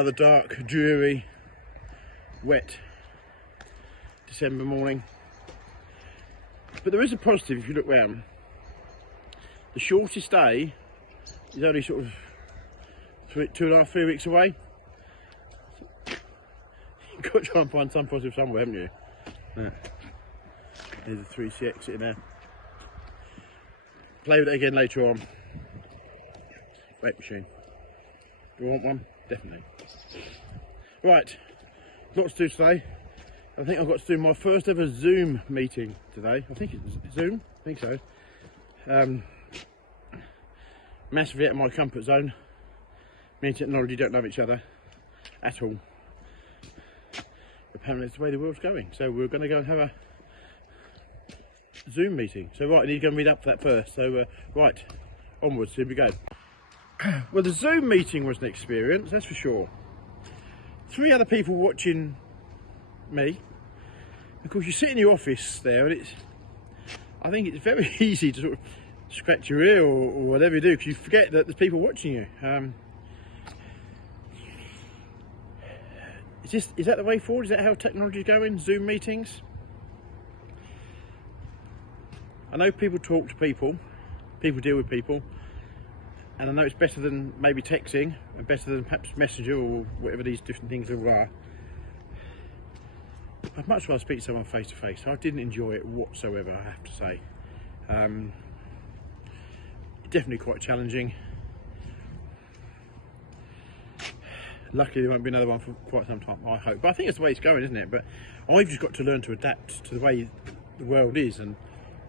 Another dark, dreary, wet December morning. But there is a positive if you look round. The shortest day is only sort of 2.5, 3 weeks away. You've got to try and find some positive somewhere, haven't you? Yeah. There's a 3CX sitting there. Play with it again later on. Great machine. Do you want one? Definitely. Right, lots to do today. I think I've got to do my first ever Zoom meeting today. I think it's Zoom, I think so. Massively out of my comfort zone. Me and technology don't love each other at all. Apparently it's the way the world's going. So we're going to go and have a Zoom meeting. So right, I need to go and read up for that first. So right, onwards, here we go. Well, the Zoom meeting was an experience, that's for sure. 3 other people watching me. Of course, you sit in your office there, and I think it's very easy to sort of scratch your ear or whatever you do, because you forget that there's people watching you. Is that the way forward? Is that how technology is going? Zoom meetings? I know people talk to people deal with people, and I know it's better than maybe texting, and better than perhaps Messenger or whatever these different things are. I'd much rather speak to someone face to face. I didn't enjoy it whatsoever, I have to say. Definitely quite challenging. Luckily there won't be another one for quite some time, I hope. But I think it's the way it's going, isn't it? But I've just got to learn to adapt to the way the world is, and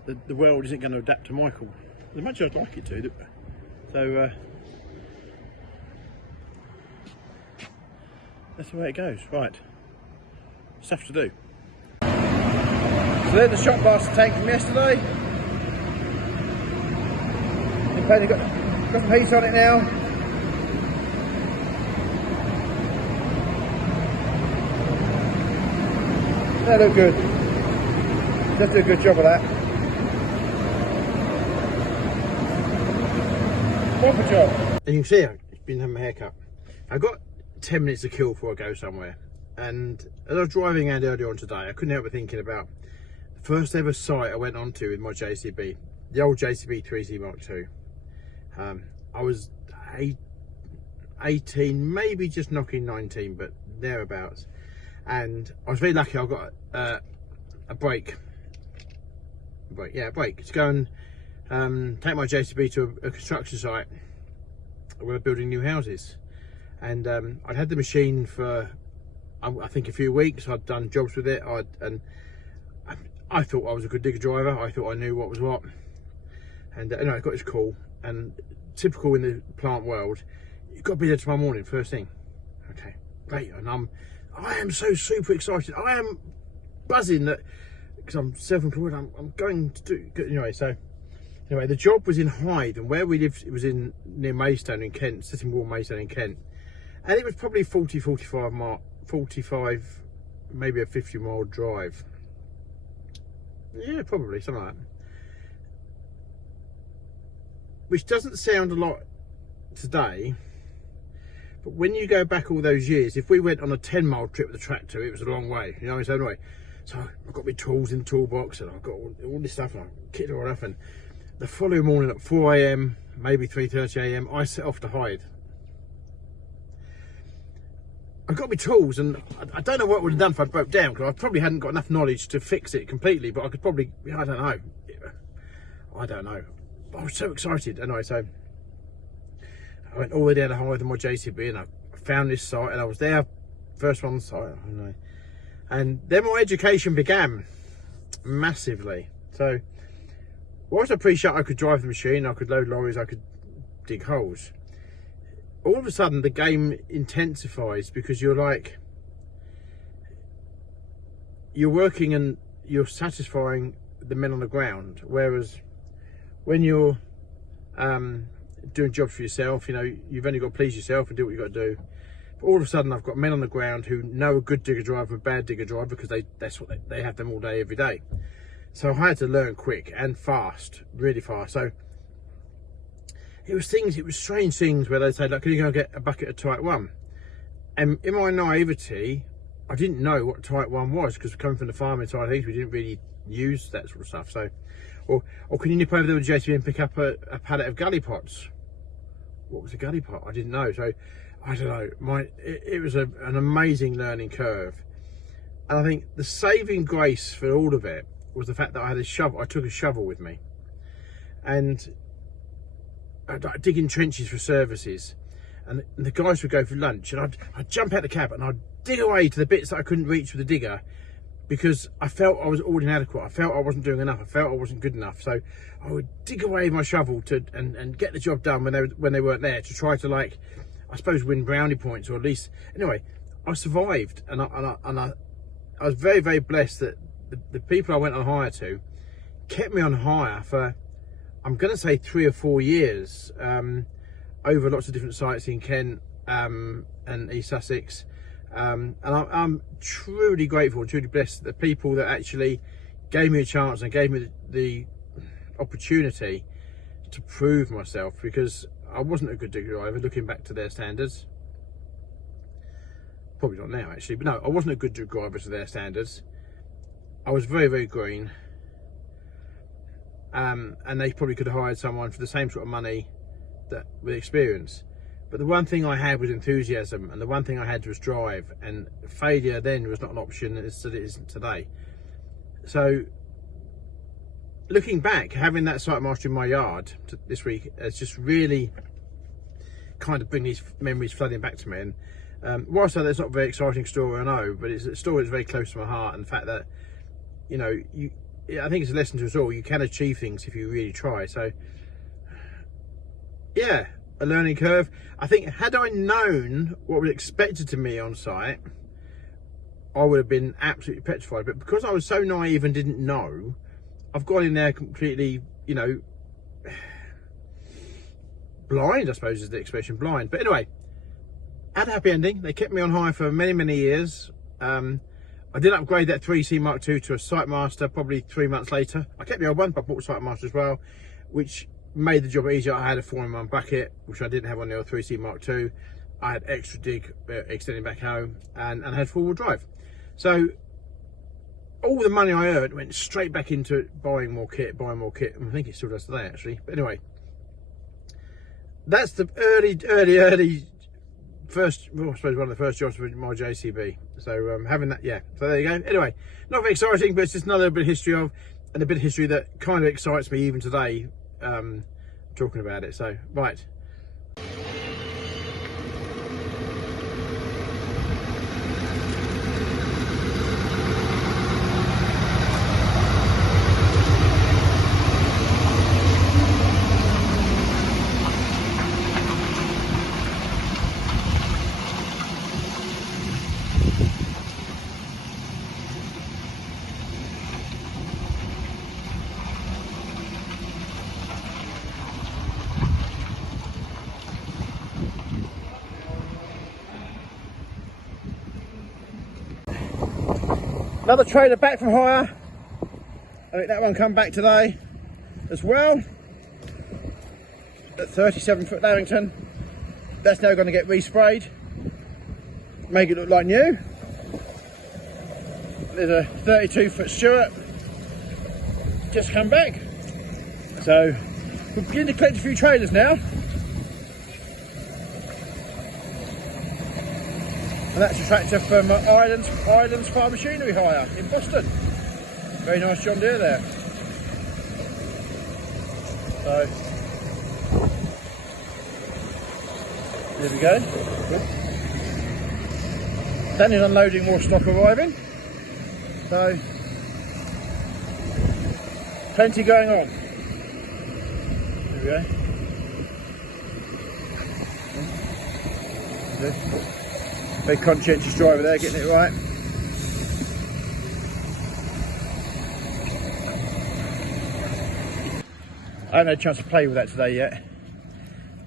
the world isn't going to adapt to Michael as much as I'd like it to. So that's the way it goes. Right, stuff to do. So there's the shot blast tank from yesterday. Got some heat on it now. They look good. Just do a good job of that. Proper job. And you can see I've been having my hair cut. I've got 10 minutes to kill before I go somewhere. And as I was driving around earlier on today, I couldn't help but thinking about the first ever site I went onto with my JCB, the old JCB 3C Mark II. I was 18, maybe just knocking 19, but thereabouts. And I was very lucky. I got a break to go and take my JCB to a construction site where we're building new houses. And I'd had the machine for I think a few weeks. I'd done jobs with it, and I thought I was a good digger driver. I thought I knew what was what, and I got this call. And typical in the plant world, you've got to be there tomorrow morning first thing. Okay, great. And I am so super excited. I am buzzing that, because I'm self-employed, I'm going to do anyway. So anyway, the job was in Hyde, and where we lived, it was near Maidstone in Kent, Sitting Wall, Maidstone in Kent, and it was probably 45, maybe a 50-mile drive. Yeah, probably something like that. Which doesn't sound a lot today, but when you go back all those years, if we went on a 10-mile trip with a tractor, it was a long way, you know. So anyway, so I've got my tools in the toolbox, and I've got all this stuff, and I kitted it all up. And the following morning at 4 AM, maybe 3:30 AM, I set off to Hyde. I've got my tools, and I don't know what I would have done if I broke down, because I probably hadn't got enough knowledge to fix it completely, but I could probably, I don't know. I was so excited. Anyway, so I went all the way down to Hyde with my JCB, and I found this site, and I was there, first one on the site, and then my education began massively. So whilst I appreciate I could drive the machine, I could load lorries, I could dig holes, all of a sudden the game intensifies, because you're working and you're satisfying the men on the ground, whereas when you're doing jobs for yourself, you know, you've only got to please yourself and do what you've got to do. But all of a sudden I've got men on the ground who know a good digger driver, a bad digger driver, because that's what they have them all day, every day. So I had to learn quick and fast, really fast. So it was strange things where they'd say, like, can you go and get a bucket of Type 1? And in my naivety, I didn't know what type 1 was, because coming from the farming side of things, we didn't really use that sort of stuff. So, or can you nip over there with JCB and pick up a pallet of gully pots? What was a gully pot? I didn't know. So I don't know. It was an amazing learning curve, and I think the saving grace for all of it was the fact that I had a shovel. I took a shovel with me, and I'd dig in trenches for services, and the guys would go for lunch, and I'd jump out the cab and I'd dig away to the bits that I couldn't reach with the digger, because I felt I was all inadequate. I felt I wasn't doing enough. I felt I wasn't good enough. So I would dig away my shovel and get the job done when they weren't there, to try to, like, I suppose, win brownie points, or at least, anyway, I survived, and I was very, very blessed that the people I went on hire to kept me on hire for, I'm going to say, 3 or 4 years, over lots of different sites in Kent and East Sussex. And I'm truly grateful, truly blessed, the people that actually gave me a chance and gave me the opportunity to prove myself, because I wasn't a good digger driver looking back to their standards. Probably not now, actually, but no, I wasn't a good driver to their standards. I was very, very green, and they probably could have hired someone for the same sort of money, that with experience. But the one thing I had was enthusiasm, and the one thing I had was drive, and failure then was not an option as it isn't today. So looking back, having that site master in my yard this week has just really kind of bring these memories flooding back to me. And whilst that's not a very exciting story, I know, but it's a story that's very close to my heart, and the fact that, you know, I think it's a lesson to us all. You can achieve things if you really try. So yeah, a learning curve. I think had I known what was expected to me on site, I would have been absolutely petrified. But because I was so naive and didn't know, I've gone in there completely, you know, blind, I suppose is the expression, blind. But anyway, had a happy ending. They kept me on hire for many, many years. I did upgrade that 3C Mark II to a Site Master probably 3 months later. I kept the old one, but I bought a Site Master as well, which made the job easier. I had a 4-in-1 bucket, which I didn't have on the old 3C Mark II. I had extra dig extending back home, and I had 4-wheel drive. So all the money I earned went straight back into buying more kit. And I think it still does today, actually. But anyway, that's the early first, well, I suppose one of the first jobs with my JCB. So having that, yeah, so there you go. Anyway, not very exciting, but it's just another bit of history of, and a bit of history that kind of excites me even today, talking about it. So right, another trailer back from hire. I think that one come back today as well. At 37-foot Larrington. That's now going to get resprayed, make it look like new. There's a 32-foot Stewart just come back. So we're beginning to collect a few trailers now. And that's a tractor from Ireland's Farm Machinery Hire in Boston. Very nice John Deere there. So there we go. Then is unloading more stock arriving. So plenty going on. There we go. Very conscientious driver there, getting it right. I haven't had a chance to play with that today yet,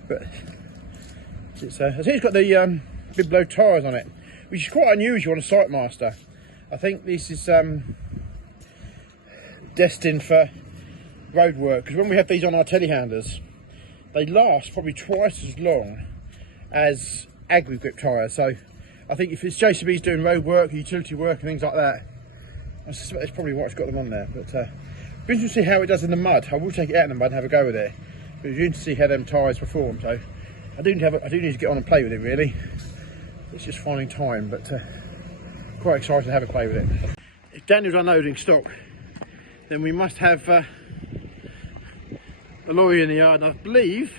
but it's, I think it's got the big blow tyres on it, which is quite unusual on a Site Master. I think this is destined for road work, because when we have these on our telehandlers, they last probably twice as long as agri grip tyres. So I think if it's JCB's doing road work, utility work and things like that, I suspect that's probably what's got them on there. But be interesting to see how it does in the mud. I will take it out in the mud and have a go with it. But it's interesting to see how them tyres perform. So I do need to get on and play with it really. It's just finding time, but quite excited to have a play with it. If Daniel's unloading stock, then we must have the lorry in the yard, and I believe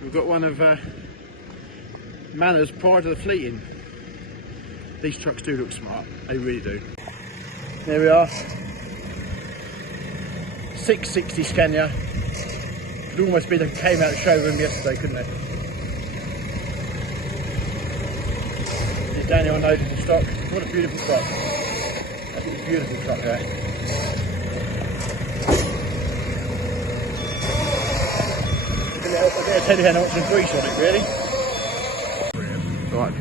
we've got one of Manners prior to the fleeting. These trucks do look smart, they really do. There we are, 660 Scania. Could almost be the came out of the showroom yesterday, couldn't it? There's Daniel unloading the stock. What a beautiful truck. That's a beautiful truck there. I'll get a telehandler and some grease on it really. Right.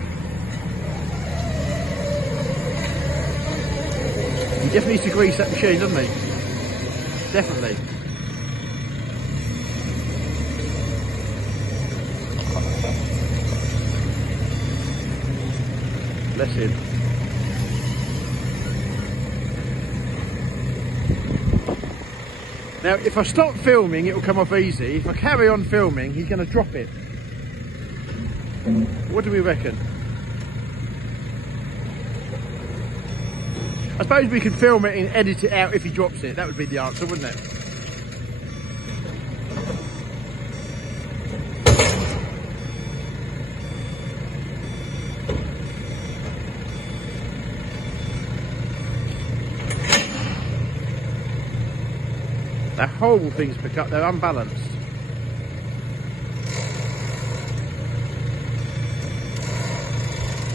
He definitely needs to grease that machine, doesn't he? Definitely. Bless him. Now, if I stop filming, it will come off easy. If I carry on filming, he's going to drop it. What do we reckon? I suppose we could film it and edit it out if he drops it. That would be the answer, wouldn't it? They're horrible things to pick up, they're unbalanced.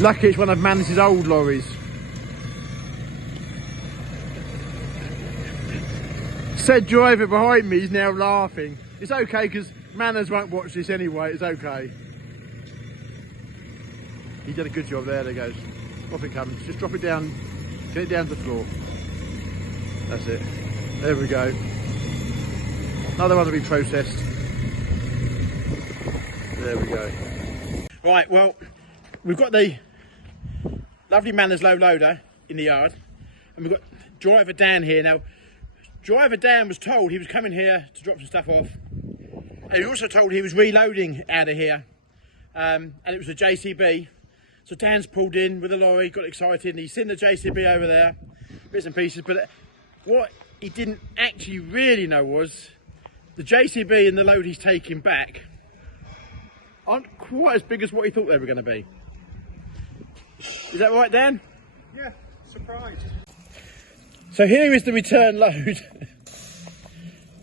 Lucky it's one of Manners' old lorries. Said driver behind me is now laughing. It's okay because Manners won't watch this anyway, it's okay. He did a good job there, there goes. Off it comes, just drop it down, get it down to the floor. That's it, there we go. Another one to be processed. There we go. Right, well, we've got the lovely Manners low loader in the yard, and we've got driver Dan here. Now, driver Dan was told he was coming here to drop some stuff off, and he was also told he was reloading out of here, and it was a JCB. So Dan's pulled in with the lorry, got excited, and he's seen the JCB over there, bits and pieces. But what he didn't actually really know was the JCB and the load he's taking back aren't quite as big as what he thought they were going to be. Is that right, Dan? Yeah, surprise. So here is the return load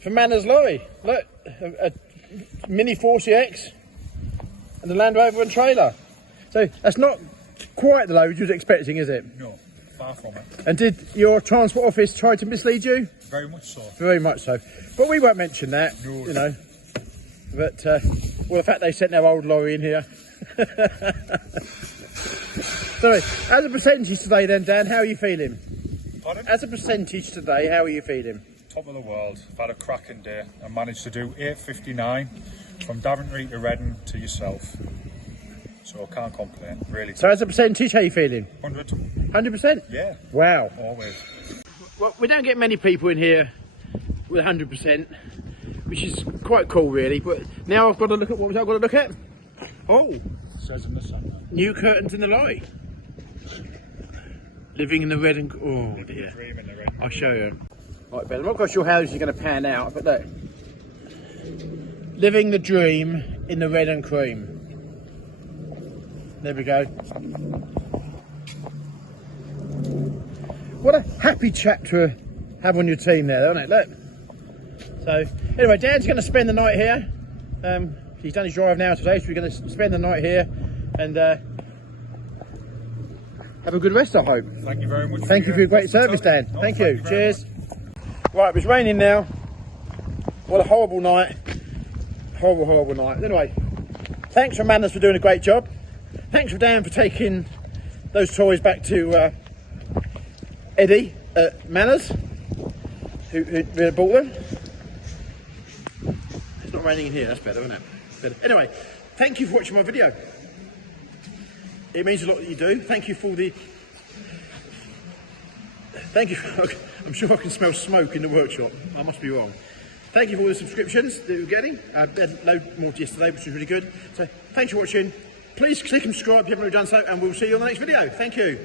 for Manners' lorry. Look, a Mini 40X and the Land Rover and trailer. So that's not quite the load you was expecting, is it? No, far from it. And did your transport office try to mislead you? Very much so. Very much so. But we won't mention that, No. you know. But, well, the fact they sent their old lorry in here. Sorry, as a percentage today then, Dan, how are you feeling? Pardon? As a percentage today, how are you feeling? Top of the world. I've had a cracking day. I managed to do 8:59 from Daventry to Reading to yourself. So I can't complain, really. So as a percentage, how are you feeling? 100. 100%? Yeah. Wow. Always. Well, we don't get many people in here with 100%, which is quite cool really. But now I've got to look at, what was I got to look at? Oh, It says in the centre. new curtains in the lorry. Living in the red and, oh dear. Dream in the red. I'll show you. Right, Ben, I'm not quite sure how this is going to pan out, but look. Living the dream in the red and cream. There we go. What a happy chap to have on your team there, isn't it? Look. So, anyway, Dan's going to spend the night here. He's done his drive now today, so we're going to spend the night here and have a good rest, I hope. Thank you very much. Thank you for your great service, Dan. No, thank you. very Cheers. much. Right, it's raining now. What a horrible night. Horrible, horrible night. Anyway, thanks for Manners for doing a great job. Thanks for Dan for taking those toys back to Eddie at Manners, who bought them. It's not raining in here, that's better, isn't it? But anyway, thank you for watching my video. It means a lot that you do. Thank you for the... Thank you. I'm sure I can smell smoke in the workshop. I must be wrong. Thank you for all the subscriptions that you're getting. Had a load more yesterday, which was really good. So thanks for watching. Please click and subscribe if you haven't already done so, and we'll see you on the next video. Thank you.